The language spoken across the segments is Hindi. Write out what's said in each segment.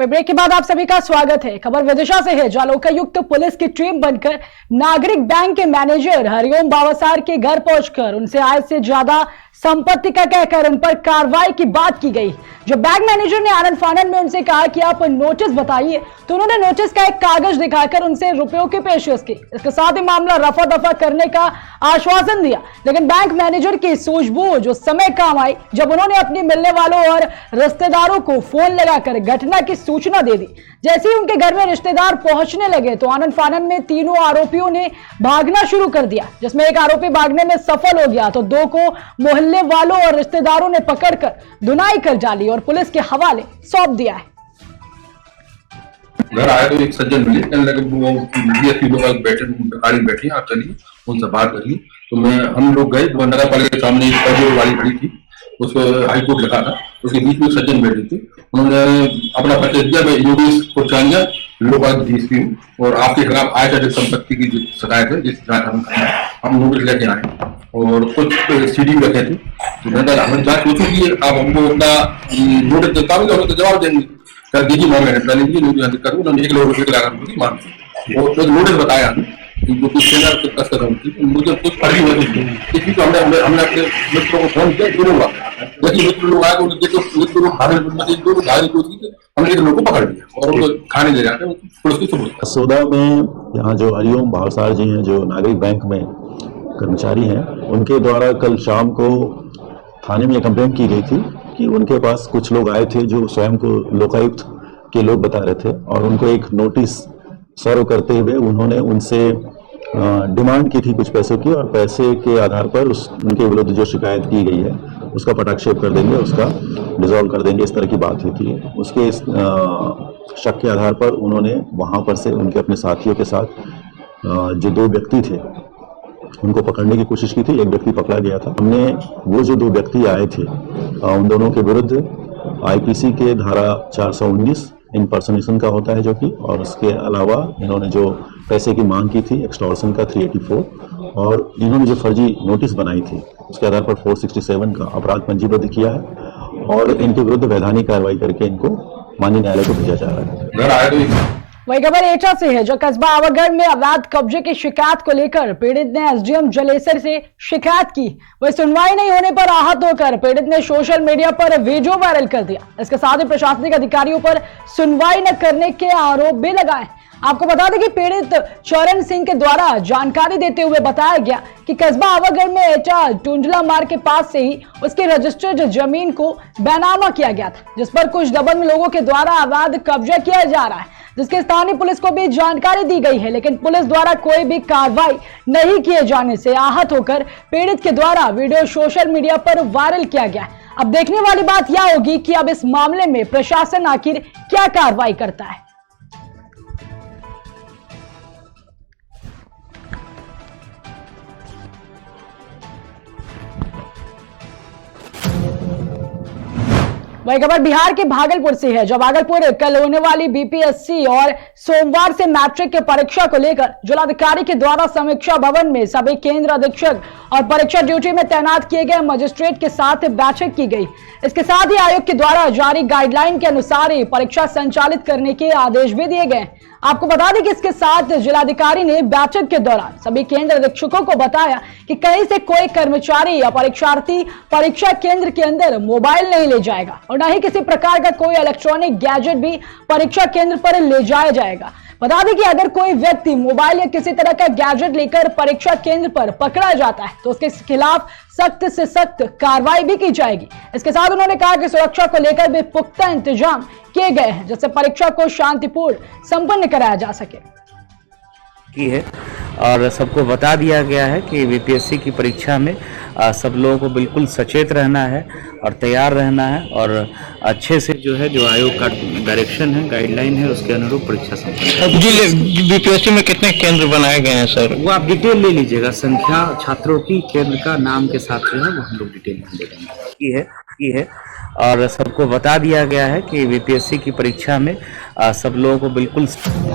ब्रेक के बाद आप सभी का स्वागत है। खबर विदिशा से है, जहां लोकायुक्त पुलिस की टीम बनकर नागरिक बैंक के मैनेजर हरिओम बावसार के घर पहुंचकर उनसे आय से ज्यादा संपत्ति का कहकर उन पर कार्रवाई की बात की गई। जो बैंक मैनेजर ने आनंद फानन में उनसे कहा कि आप नोटिस बताइए, तो उन्होंने नोटिस का एक कागज दिखाकर उनसे रुपयों की पेशकश की। इसके साथ ही मामला रफा दफा करने का आश्वासन दिया, लेकिन बैंक मैनेजर की सूझबूझ उस समय काम आई जब उन्होंने अपनी मिलने वालों और रिश्तेदारों को फोन लगाकर घटना की सूचना दे दी। जैसे ही उनके घर में रिश्तेदार पहुंचने लगे तो आनंद फानन में तीनों आरोपियों ने भागना शुरू कर दिया, जिसमें एक आरोपी भागने में सफल हो गया तो दो को मोहल्ले वालों और रिश्तेदारों ने पकड़कर धुनाई कर डाली और पुलिस के हवाले सौंप दिया है। घर आए तो एक सज्जन मिले, कहने लगे वो डीएसपी लोग बैठे आप चलिए उनसे बात करिए। तो हम लोग गए, वो नगर पालिका के सामने एक गाड़ी खड़ी थी, उस पर हाईकोर्ट लिखा था, उसके बीच में सज्जन बैठे थे। उन्होंने अपना परिचय दिया, मैं योगेश कोचानिया लोकायुक्त डीएसपी हूँ और आपके खिलाफ आय से संपत्ति की जो शिकायत है, जिस शिकायत हम नोटिस लेके आए और कुछ सीडी रखे थे। तो हमने जांच सोची कि आप हमको अपना नोटिस देता हूँ तो जवाब देंगे, कर दीजिए मांगे निपटा लीजिए, नोटिस करूँ। उन्होंने 1 लाख रुपये के लाकर मांग और नोटिस बताया हमें जो कुछ मुझे कुछ फर्जी नहीं, इसी को हमने अपने मित्रों को फोन किया, दोनों हुआ जैसे मित्र लोग आए हमने एक लोग को पकड़ लिया और उनको थाने ले जाकर पुलिस की सुपुर्द। सोदा में यहाँ जो हरिओम बावसार जी हैं, जो नागरिक बैंक में कर्मचारी हैं, उनके द्वारा कल शाम को थाने में कंप्लेंट की गई थी कि उनके पास कुछ लोग आए थे जो स्वयं को लोकायुक्त के लोग बता रहे थे और उनको एक नोटिस सर्व करते हुए उन्होंने उनसे डिमांड की थी कुछ पैसों की, और पैसे के आधार पर उनके विरुद्ध जो शिकायत की गई है उसका पटाक्षेप कर देंगे, उसका डिसॉल्व कर देंगे, इस तरह की बात हुई थी। उसके शक के आधार पर उन्होंने वहाँ पर से उनके अपने साथियों के साथ जो 2 व्यक्ति थे उनको पकड़ने की कोशिश की थी। एक व्यक्ति पकड़ा गया था। हमने वो जो 2 व्यक्ति आए थे उन दोनों के विरुद्ध आईपीसी के धारा 419 इम्पर्सनेशन का होता है जो कि, और उसके अलावा इन्होंने जो पैसे की मांग की थी एक्सटॉर्शन का 384, और इन्होंने जो फर्जी नोटिस बनाई थी उसके आधार पर 467 का अपराध पंजीबद्ध किया है और इनके विरुद्ध वैधानिक कार्रवाई करके इनको माननीय न्यायालय को भेजा जा रहा है। वही खबर एटा से है, जो कस्बा आवागढ़ में अवैध कब्जे की शिकायत को लेकर पीड़ित ने एसडीएम जलेसर से शिकायत की। वही सुनवाई नहीं होने पर आहत होकर पीड़ित ने सोशल मीडिया पर वीडियो वायरल कर दिया। इसके साथ ही प्रशासनिक अधिकारियों पर सुनवाई न करने के आरोप भी लगाए। आपको बता दें कि पीड़ित चरण सिंह के द्वारा जानकारी देते हुए बताया गया कि कस्बा आवागढ़ में एटा टुंडला मार्ग के पास से ही उसकी रजिस्टर्ड जमीन को बैनामा किया गया था, जिस पर कुछ दबंग लोगों के द्वारा अवैध कब्जा किया जा रहा है, जिसके स्थानीय पुलिस को भी जानकारी दी गई है, लेकिन पुलिस द्वारा कोई भी कार्रवाई नहीं किए जाने से आहत होकर पीड़ित के द्वारा वीडियो सोशल मीडिया पर वायरल किया गया। अब देखने वाली बात यह होगी कि अब इस मामले में प्रशासन आखिर क्या कार्रवाई करता है। वही खबर बिहार के भागलपुर से है, जो भागलपुर कल होने वाली बीपीएससी और सोमवार से मैट्रिक के परीक्षा को लेकर जिलाधिकारी के द्वारा समीक्षा भवन में सभी केंद्र अधीक्षक और परीक्षा ड्यूटी में तैनात किए गए मजिस्ट्रेट के साथ बैठक की गई। इसके साथ ही आयोग के द्वारा जारी गाइडलाइन के अनुसार ही परीक्षा संचालित करने के आदेश भी दिए गए। आपको बता दें कि इसके साथ जिलाधिकारी ने बैठक के दौरान सभी केंद्र अधीक्षकों को बताया कि कहीं से कोई कर्मचारी या परीक्षार्थी परीक्षा केंद्र के अंदर मोबाइल नहीं ले जाएगा और न ही किसी प्रकार का कोई इलेक्ट्रॉनिक गैजेट भी परीक्षा केंद्र पर ले जाया जाएगा। बता दें कि अगर कोई व्यक्ति मोबाइल या किसी तरह का गैजेट लेकर परीक्षा केंद्र पर पकड़ा जाता है तो उसके खिलाफ सख्त से सख्त कार्रवाई भी की जाएगी। इसके साथ उन्होंने कहा कि सुरक्षा को लेकर भी पुख्ता इंतजाम किए गए हैं, जिससे परीक्षा को शांतिपूर्ण संपन्न कराया जा सके। की है और सबको बता दिया गया है कि बीपीएससी की परीक्षा में सब लोगों को बिल्कुल सचेत रहना है और तैयार रहना है और अच्छे से जो है जो आयोग का डायरेक्शन है, गाइडलाइन है, उसके अनुरूप परीक्षा संपन्न। जी, बीपीएससी में कितने केंद्र बनाए गए हैं सर? वो आप डिटेल ले लीजिएगा, संख्या छात्रों की केंद्र का नाम के साथ जो है वो हम लोग डिटेल में दे देंगे। की है और सबको बता दिया गया है कि बीपीएससी की परीक्षा में सब लोगों को बिल्कुल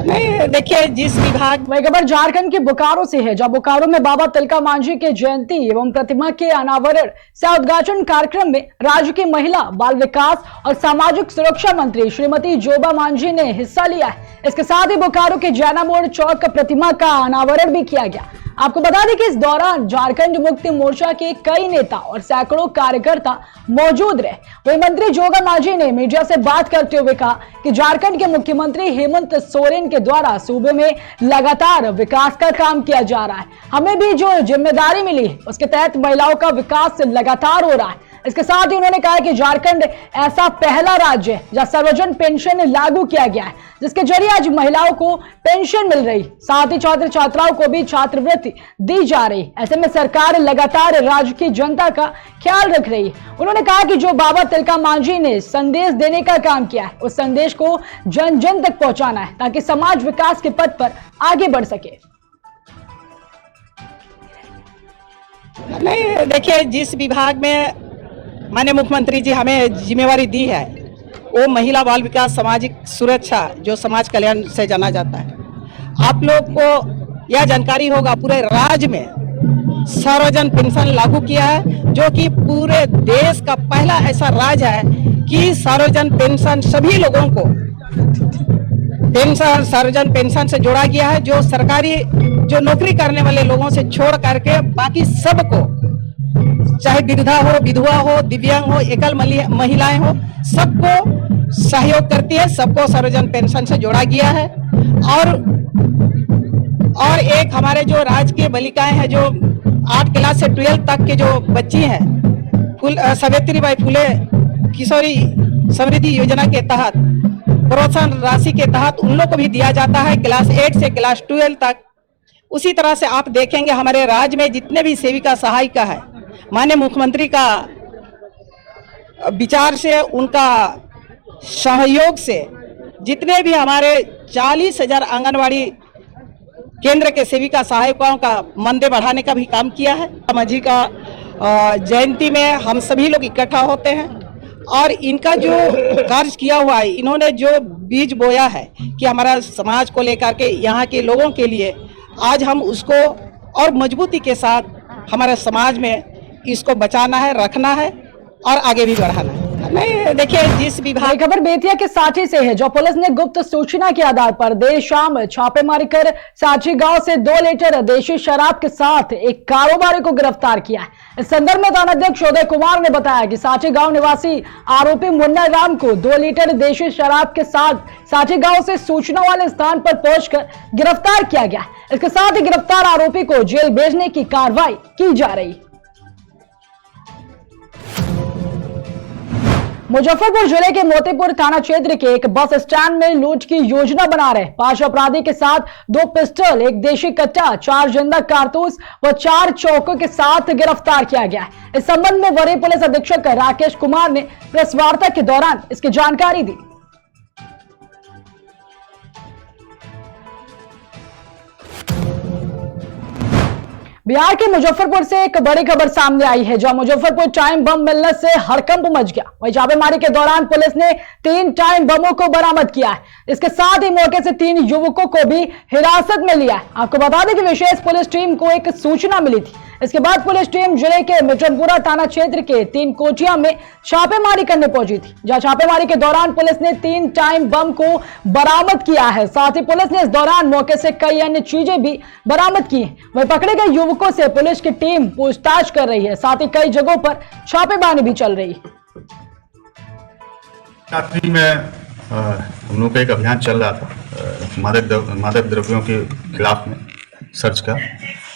नहीं, देखिए जिस विभाग वही खबर झारखंड के बोकारो से है, जब बोकारो में बाबा तिलका मांझी के जयंती एवं प्रतिमा के अनावरण सह उद्घाटन कार्यक्रम में राज्य की महिला, बाल विकास और सामाजिक सुरक्षा मंत्री श्रीमती जोबा मांझी ने हिस्सा लिया है। इसके साथ ही बोकारो के जैना मोड़ चौक प्रतिमा का अनावरण भी किया गया। आपको बता दें कि इस दौरान झारखंड मुक्ति मोर्चा के कई नेता और सैकड़ों कार्यकर्ता मौजूद रहे। वही मंत्री जोगा मांझी ने मीडिया से बात करते हुए कहा कि झारखंड के मुख्यमंत्री हेमंत सोरेन के द्वारा सूबे में लगातार विकास का काम किया जा रहा है। हमें भी जो जिम्मेदारी मिली है उसके तहत महिलाओं का विकास लगातार हो रहा है। इसके साथ ही उन्होंने कहा कि झारखंड ऐसा पहला राज्य है जहां सर्वजन पेंशन लागू किया गया है, जिसके जरिए आज महिलाओं को पेंशन मिल रही, साथ ही छात्र छात्राओं को भी छात्रवृत्ति दी जा रही। ऐसे में सरकार लगातार राज्य की जनता का ख्याल रख रही है। उन्होंने कहा कि जो बाबा तिलका मांझी ने संदेश देने का काम किया है, उस संदेश को जन जन तक पहुंचाना है ताकि समाज विकास के पथ पर आगे बढ़ सके। नहीं, देखिए जिस विभाग में माननीय मुख्यमंत्री जी हमें जिम्मेवारी दी है वो महिला, बाल विकास, सामाजिक सुरक्षा जो समाज कल्याण से जाना जाता है। आप लोग को यह जानकारी होगा पूरे राज्य में सर्वजन पेंशन लागू किया है, जो कि पूरे देश का पहला ऐसा राज्य है कि सर्वजन पेंशन सभी लोगों को सर्वजन पेंशन से जोड़ा गया है। जो सरकारी जो नौकरी करने वाले लोगों से छोड़ करके बाकी सबको, चाहे वृद्धा हो, विधवा हो, दिव्यांग हो, एकल महिलाएं हो, सबको सहयोग करती है, सबको सर्वजन पेंशन से जोड़ा गया है। और एक हमारे जो राज्य के बालिकाएं हैं, जो 8 क्लास से 12 तक के जो बच्ची हैं, सावित्रीबाई फुले किशोरी समृद्धि योजना के तहत प्रोत्साहन राशि के तहत उन लोग को भी दिया जाता है क्लास 8 से क्लास 12 तक। उसी तरह से आप देखेंगे हमारे राज्य में जितने भी सेविका सहायिका है, माननीय मुख्यमंत्री का विचार से, उनका सहयोग से जितने भी हमारे 40,000 आंगनवाड़ी केंद्र के सेविका सहायिकाओं का मानदेय बढ़ाने का भी काम किया है। मांझी का जयंती में हम सभी लोग इकट्ठा होते हैं और इनका जो कार्य किया हुआ है, इन्होंने जो बीज बोया है कि हमारा समाज को लेकर के, यहाँ के लोगों के लिए, आज हम उसको और मजबूती के साथ हमारे समाज में इसको बचाना है, रखना है और आगे भी बढ़ाना है। नहीं, देखिए जिस विभाग खबर बेतिया के साथी से है, जो पुलिस ने गुप्त सूचना के आधार पर देर शाम छापेमारी कर साची गांव से 2 लीटर देशी शराब के साथ एक कारोबारी को गिरफ्तार किया है। इस संदर्भ में थानाध्यक्ष उदय कुमार ने बताया कि साची गांव निवासी आरोपी मुन्ना राम को 2 लीटर देशी शराब के साथ साची गांव से सूचना वाले स्थान पर पहुंचकर गिरफ्तार किया गया। इसके साथ ही गिरफ्तार आरोपी को जेल भेजने की कार्रवाई की जा रही। मुजफ्फरपुर जिले के मोतीपुर थाना क्षेत्र के एक बस स्टैंड में लूट की योजना बना रहे 5 अपराधी के साथ 2 पिस्टल, 1 देशी कट्टा, 4 जिंदा कारतूस व 4 चौकों के साथ गिरफ्तार किया गया है। इस संबंध में वरीय पुलिस अधीक्षक राकेश कुमार ने प्रेस वार्ता के दौरान इसकी जानकारी दी। बिहार के मुजफ्फरपुर से एक बड़ी खबर सामने आई है, जहां मुजफ्फरपुर टाइम बम मिलने से हड़कंप मच गया। वहीं छापेमारी के दौरान पुलिस ने 3 टाइम बमों को बरामद किया है। इसके साथ ही मौके से 3 युवकों को भी हिरासत में लिया है। आपको बता दें कि विशेष पुलिस टीम को एक सूचना मिली थी। इसके बाद पुलिस टीम जिले के मिठनपुरा थाना क्षेत्र के 3 कोचिया में छापेमारी करने पहुंची थी, जहां छापेमारी के दौरान पुलिस ने 3 टाइम बम को बरामद किया है। साथ ही पुलिस ने इस दौरान मौके से कई अन्य चीजें भी बरामद की हैं। वहीं पकड़े गए युवकों से पुलिस की टीम पूछताछ कर रही है। साथ ही कई जगहों पर छापेमारी भी चल रही है। रात्रि में हम लोग का एक अभियान चल रहा था मादक द्रव्यों के खिलाफ में सर्च का,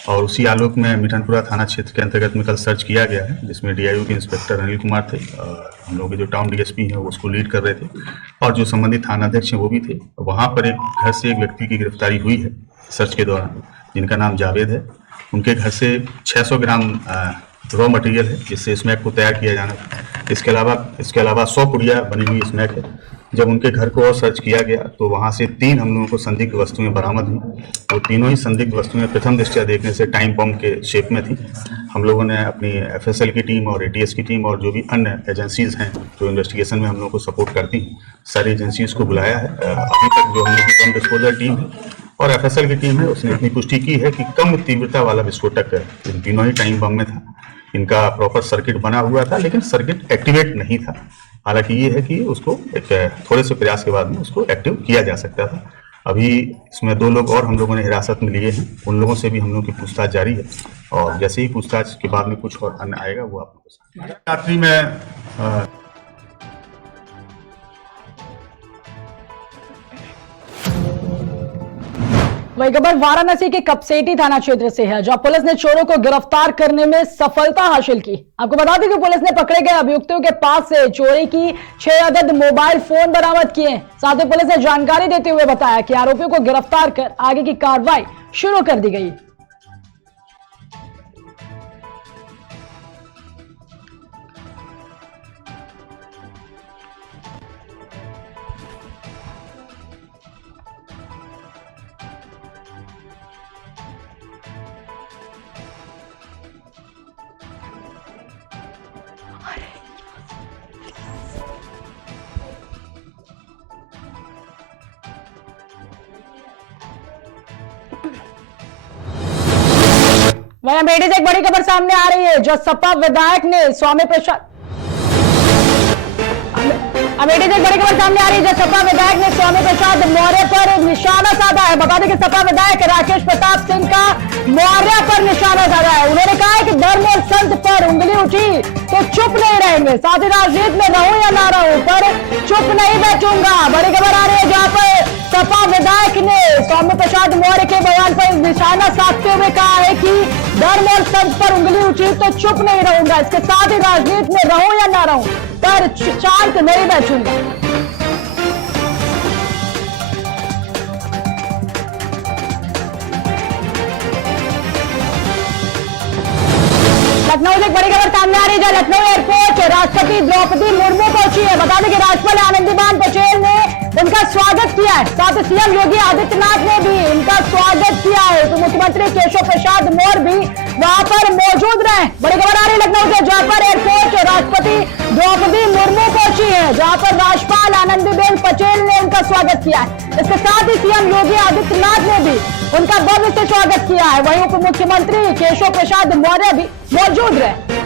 और उसी आलोक में मिठनपुरा थाना क्षेत्र के अंतर्गत में कल सर्च किया गया है, जिसमें डीआईओ के इंस्पेक्टर अनिल कुमार थे, हम लोग के जो टाउन डीएसपी हैं वो उसको लीड कर रहे थे, और जो संबंधित थानाध्यक्ष हैं वो भी थे। वहाँ पर एक घर से एक व्यक्ति की गिरफ्तारी हुई है सर्च के दौरान, जिनका नाम जावेद है। उनके घर से 600 ग्राम रॉ मटेरियल है, जिससे स्मैक को तैयार किया जाना है। इसके अलावा 100 पुड़िया बनी हुई स्मैक है, जब उनके घर को और सर्च किया गया तो वहां से 3 हम लोगों को संदिग्ध वस्तुएं बरामद हुई। तो तीनों ही संदिग्ध वस्तुएं प्रथम दृष्टया देखने से टाइम बम के शेप में थी। हम लोगों ने अपनी FSL की टीम और ATS की टीम और जो भी अन्य एजेंसीज हैं जो इन्वेस्टिगेशन में हम लोगों को सपोर्ट करती हैं, सारी एजेंसीज को बुलाया है। अभी तक जो हम लोग की बम डिस्पोजल टीम है और FSL की टीम है उसने इतनी पुष्टि की है कि कम तीव्रता वाला विस्फोटक इन तीनों ही टाइम बम में था। इनका प्रॉपर सर्किट बना हुआ था लेकिन सर्किट एक्टिवेट नहीं था। हालांकि ये है कि उसको एक थोड़े से प्रयास के बाद में उसको एक्टिव किया जा सकता था। अभी इसमें 2 लोग और हम लोगों ने हिरासत में लिए हैं, उन लोगों से भी हम लोगों की पूछताछ जारी है और जैसे ही पूछताछ के बाद में कुछ और अन्य आएगा वो आप लोगों को रात्रि में वही खबर वाराणसी के कपसेटी थाना क्षेत्र से है, जहां पुलिस ने चोरों को गिरफ्तार करने में सफलता हासिल की। आपको बता दें कि पुलिस ने पकड़े गए अभियुक्तों के पास से चोरी की 6 अदद मोबाइल फोन बरामद किए। साथ ही पुलिस ने जानकारी देते हुए बताया कि आरोपियों को गिरफ्तार कर आगे की कार्रवाई शुरू कर दी गई। वहीं अमेठी से एक बड़ी खबर सामने आ रही है, जो सपा विधायक ने स्वामी प्रसाद अमेठी से एक बड़ी खबर सामने आ रही है, जो सपा विधायक ने स्वामी प्रसाद मौर्य पर निशाना साधा है। बता दें कि सपा विधायक राकेश प्रताप सिंह का मौर्य पर निशाना साधा है। उन्होंने कहा है कि धर्म और संत पर उंगली उठी तो चुप नहीं रहेंगे, साथ ही राजनीति में रहूं या ना रहूं पर चुप नहीं बैठूंगा। बड़ी खबर आ रही है जहां पर सपा विधायक ने स्वामी प्रसाद मौर्य के बयान पर निशाना साधते हुए कहा है कि धर्म और संत पर उंगली उठी तो चुप नहीं रहूंगा, इसके साथ ही राजनीति में रहूं या ना रहूं पर शांत नहीं बैठूंगा। लखनऊ से एक बड़ी खबर सामने आ रही है, लखनऊ एयरपोर्ट राष्ट्रपति द्रौपदी मुर्मू पहुंची है। बता दें कि राज्यपाल आनंदीबेन पटेल ने उनका स्वागत किया है, साथ ही सीएम योगी आदित्यनाथ ने भी उनका स्वागत किया है। तो मुख्यमंत्री केशव प्रसाद मौर्य भी वहां पर मौजूद रहे। बड़ी खबर आ रही है लखनऊ से, जहां पर एयरपोर्ट राष्ट्रपति द्रौपदी मुर्मू पहुंची है, जहां पर राज्यपाल आनंदीबेन पटेल ने उनका स्वागत किया है। इसके साथ ही सीएम योगी आदित्यनाथ ने भी उनका भव्य से स्वागत किया है। वहीं उप मुख्यमंत्री केशव प्रसाद मौर्य भी मौजूद रहे।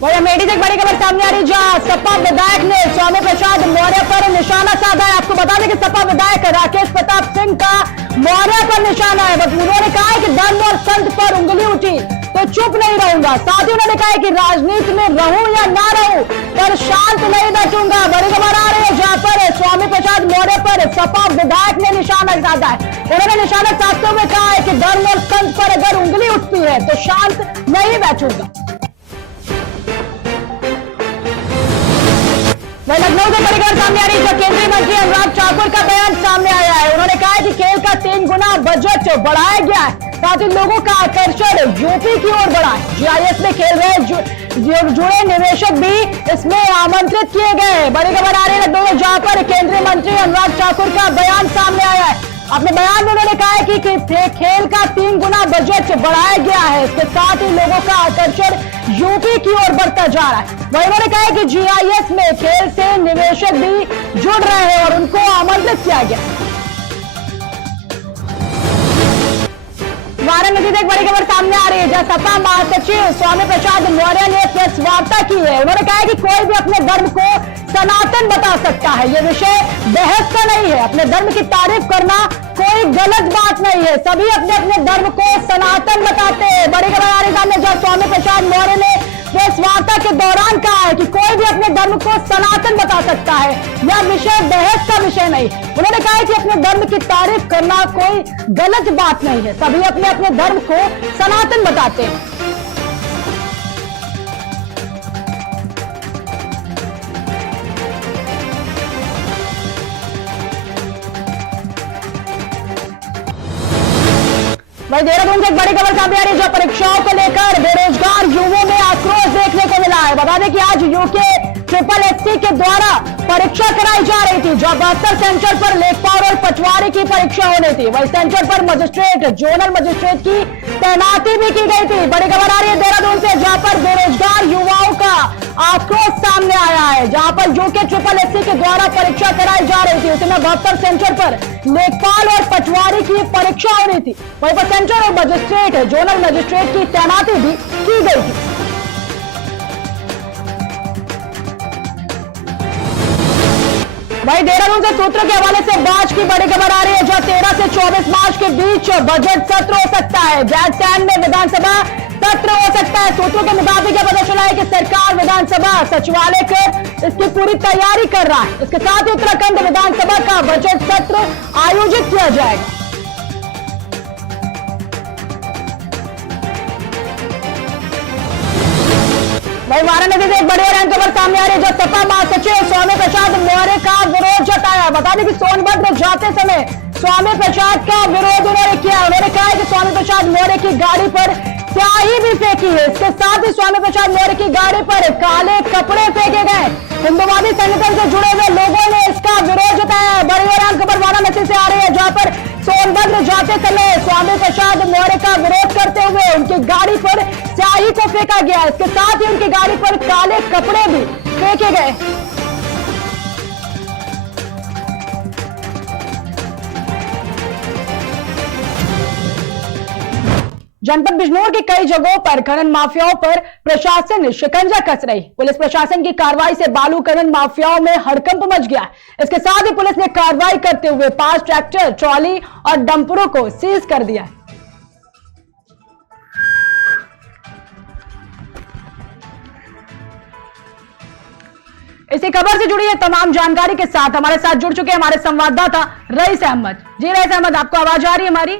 वहीं अमेठी से एक बड़ी खबर सामने आ रही है, जहां सपा विधायक ने स्वामी प्रसाद मौर्य पर निशाना साधा है। आपको बता दें कि सपा विधायक राकेश प्रताप सिंह का मौर्य पर निशाना है। उन्होंने कहा है कि धर्म और संत पर उंगली उठी तो चुप नहीं रहूंगा, साथ ही उन्होंने कहा है कि राजनीति में रहूं या ना रहूं पर शांत नहीं बैठूंगा। बड़ी खबर आ रही है जहां पर स्वामी प्रसाद मौर्य पर सपा विधायक ने निशाना साधा है। उन्होंने निशाना साधते हुए कहा है कि धर्म और संत पर अगर उंगली उठती है तो शांत नहीं बैठूंगा। वहीं लखनऊ से बड़ी खबर सामने आ रही है, जो केंद्रीय मंत्री अनुराग ठाकुर का बयान सामने आया है। उन्होंने कहा है कि खेल का 3 गुना बजट बढ़ाया गया है, साथ ही लोगों का आकर्षण यूपी की ओर बढ़ा है। GIS में खेल रहे जुड़े निवेशक भी इसमें आमंत्रित किए गए हैं। बड़ी खबर आ रही है लखनऊ में, जहां पर केंद्रीय मंत्री अनुराग ठाकुर का बयान सामने आया है। अपने बयान में उन्होंने कहा है कि खेल का 3 गुना बजट बढ़ाया गया है, इसके साथ ही लोगों का आकर्षण यूपी की ओर बढ़ता जा रहा है। वहीं उन्होंने कहा है कि GIS में खेल से निवेशक भी जुड़ रहे हैं और उनको आमंत्रित किया गया। वाराणसी से एक बड़ी खबर सामने आ रही है, जहां सपा महासचिव स्वामी प्रसाद मौर्य ने प्रेस वार्ता की है। उन्होंने कहा है कि कोई भी अपने धर्म को सनातन बता सकता है, ये विषय बहस का नहीं है। अपने धर्म की तारीफ करना कोई गलत बात नहीं है, सभी अपने अपने धर्म को सनातन बताते हैं। बड़ी खबर आ रही सामने, जहां स्वामी प्रसाद मौर्य ने प्रेस वार्ता के दौरान कहा है कि कोई भी अपने धर्म को सनातन बता सकता है, यह विषय बहस का विषय नहीं। उन्होंने कहा है कि अपने धर्म की तारीफ करना कोई गलत बात नहीं है, सभी अपने अपने धर्म को सनातन बताते हैं। वही देहरादून से एक बड़ी खबर सामने आ रही है, जहां परीक्षाओं को लेकर बेरोजगार युवाओं में आक्रोश देखने को मिला है। बता दें कि आज यूके SSSC के द्वारा परीक्षा कराई जा रही थी, जहां 72 सेंटर पर लेखपाल और पटवारी की परीक्षा होनी थी। वही सेंटर पर मजिस्ट्रेट, जोनल मजिस्ट्रेट की तैनाती भी की गई थी। बड़ी खबर आ रही है देहरादून से, जहां पर बेरोजगार युवाओं का आक्रोश सामने आया है, जहां पर यूके SSSC के द्वारा परीक्षा कराई जा रही थी। उसमें 72 सेंटर पर लेखपाल और पटवारी की परीक्षा होनी थी। वहीं पर सेंटर और मजिस्ट्रेट, जोनल मजिस्ट्रेट की तैनाती भी की गई थी। वहीं देहरादून से सूत्रों के हवाले से मार्च की बड़ी खबर आ रही है, जहां 13 से 24 मार्च के बीच बजट सत्र हो सकता है। गैरसैंण में विधानसभा सत्र हो सकता है। सूत्रों के मुताबिक पता चला है कि सरकार विधानसभा सचिवालय को इसकी पूरी तैयारी कर रहा है। इसके साथ ही उत्तराखंड विधानसभा का बजट सत्र आयोजित किया जाएगा। वही वाराणसी से एक बड़ी और अहम खबर सामने आ रही है, जो सपा महासचिव स्वामी प्रसाद मौर्य का विरोध जताया। बता दें कि सोनभद्र जाते समय स्वामी प्रसाद का विरोध उन्होंने किया। उन्होंने कहा है कि स्वामी प्रसाद मौर्य की गाड़ी पर स्याही भी फेंकी है। इसके साथ ही स्वामी प्रसाद मौर्य की गाड़ी पर काले कपड़े फेंके गए। हिंदुवादी संगठन से जुड़े हुए लोगों ने इसका विरोध जताया। बड़ी और अहम खबर वाराणसी से आ रही है, जहां पर सोनभद्र जाते समय स्वामी प्रसाद मौर्य का विरोध करते हुए उनकी गाड़ी पर स्याही को फेंका गया। इसके साथ ही उनकी गाड़ी पर काले कपड़े भी फेंके गए। जनपद बिजनौर की कई जगहों पर खनन माफियाओं पर प्रशासन ने शिकंजा कस रही। पुलिस प्रशासन की कार्रवाई से बालू खनन माफियाओं में हड़कंप मच गया। इसके साथ ही पुलिस ने कार्रवाई करते हुए 5 ट्रैक्टर, ट्रॉली और डंपरों को सीज कर दिया। इसी खबर से जुड़ी है तमाम जानकारी के साथ हमारे साथ जुड़ चुके हमारे संवाददाता रईस अहमद। जी रईस अहमद, आपको आवाज आ रही है हमारी?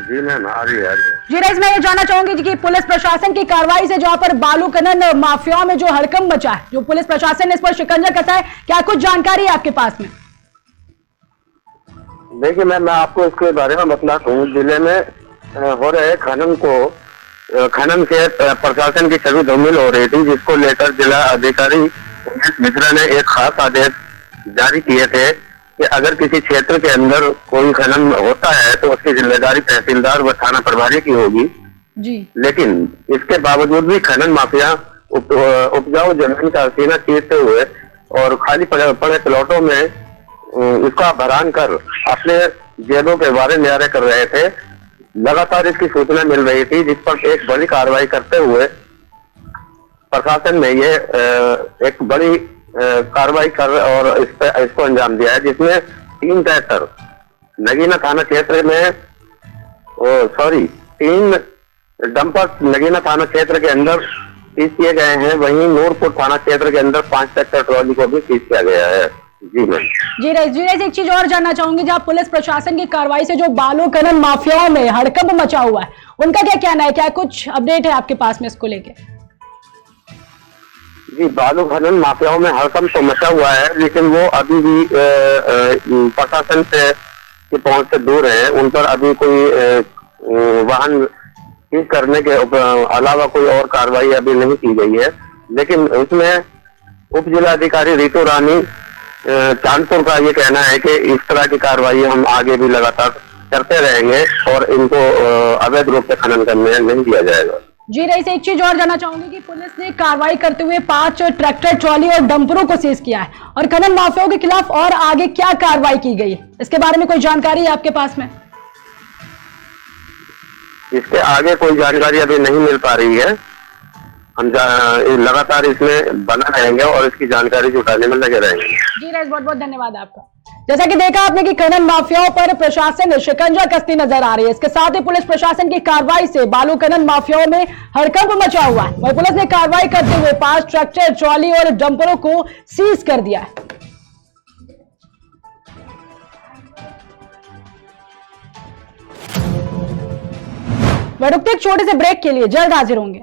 जी मैम, आ रही है। जी रईस, मैं ये जानना चाहूंगी कि पुलिस प्रशासन की कार्रवाई से जहां पर बालू खनन माफियाओं में जो हड़कंप मचा है, जो पुलिस प्रशासन ने इस पर शिकंजा कसा है, क्या कुछ जानकारी है आपके पास में? देखिए मैम, मैं आपको इसके बारे में बतलाता हूँ। जिले में हो रहे खनन से प्रशासन की छवि धूमिल हो रही थी, जिसको लेकर जिला अधिकारी उमेश मिश्रा ने एक खास आदेश जारी किए थे कि अगर किसी क्षेत्र के अंदर कोई खनन होता है तो उसकी जिम्मेदारी तहसीलदार व थाना प्रभारी की होगी जी। लेकिन इसके बावजूद भी खनन माफिया उपजाऊ जमीन का सीना चीरते हुए और खाली पड़े प्लॉटों में इसका भरान कर अपने जेलों के बारे न्यारे कर रहे थे। लगातार इसकी सूचना मिल रही थी, जिस पर एक बड़ी कार्रवाई करते हुए प्रशासन ने ये एक बड़ी कार्रवाई कर और इसको अंजाम दिया है, जिसमें 3 ट्रैक्टर नगीना थाना क्षेत्र में 3 डंपर नगीना थाना क्षेत्र के अंदर सीज किए गए हैं। वहीं नूरपुर थाना क्षेत्र के अंदर 5 ट्रैक्टर ट्रॉली को भी सीज किया गया है। जी मैम। जी रईस, एक चीज और जानना चाहूंगी, जहाँ पुलिस प्रशासन की कार्रवाई से जो बालू खनन माफियाओं में हड़कंप मचा हुआ है, उनका क्या कहना है? क्या कुछ अपडेट है आपके पास में इसको लेके? जी, बालू खनन माफियाओं में हड़कंप तो मचा हुआ है, लेकिन वो अभी भी प्रशासन से की पहुंच से दूर है। उन पर अभी कोई वाहन सीज करने के अलावा कोई और कार्रवाई अभी नहीं की गई है। लेकिन उसमें उप जिलाधिकारी रितु रानी चांदपुर का ये कहना है कि इस तरह की कार्रवाई हम आगे भी लगातार करते रहेंगे और इनको अवैध रूप से खनन करने नहीं दिया जाएगा। जी रईस, एक चीज और जानना चाहूंगी कि पुलिस ने कार्रवाई करते हुए 5 ट्रैक्टर, ट्रॉली और डंपरों को सीज किया है, और खनन माफियाओं के खिलाफ और आगे क्या कार्रवाई की गई है, इसके बारे में कोई जानकारी है आपके पास में? इसके आगे कोई जानकारी अभी नहीं मिल पा रही है। हम लगातार इसमें बना रहेंगे और इसकी जानकारी जुटाने में लगे रहेंगे। जी रईस, बहुत बहुत धन्यवाद आपका। जैसा कि देखा आपने कि खनन माफियाओं पर प्रशासन ने शिकंजा कसती नजर आ रही है। इसके साथ ही पुलिस प्रशासन की कार्रवाई से बालू खनन माफियाओं में हड़कंप मचा हुआ है। वहीं पुलिस ने कार्रवाई करते हुए 5 ट्रैक्टर, ट्रॉली और डंपरों को सीज कर दिया है। वह रुकते एक छोटे से ब्रेक के लिए, जल्द हाजिर होंगे।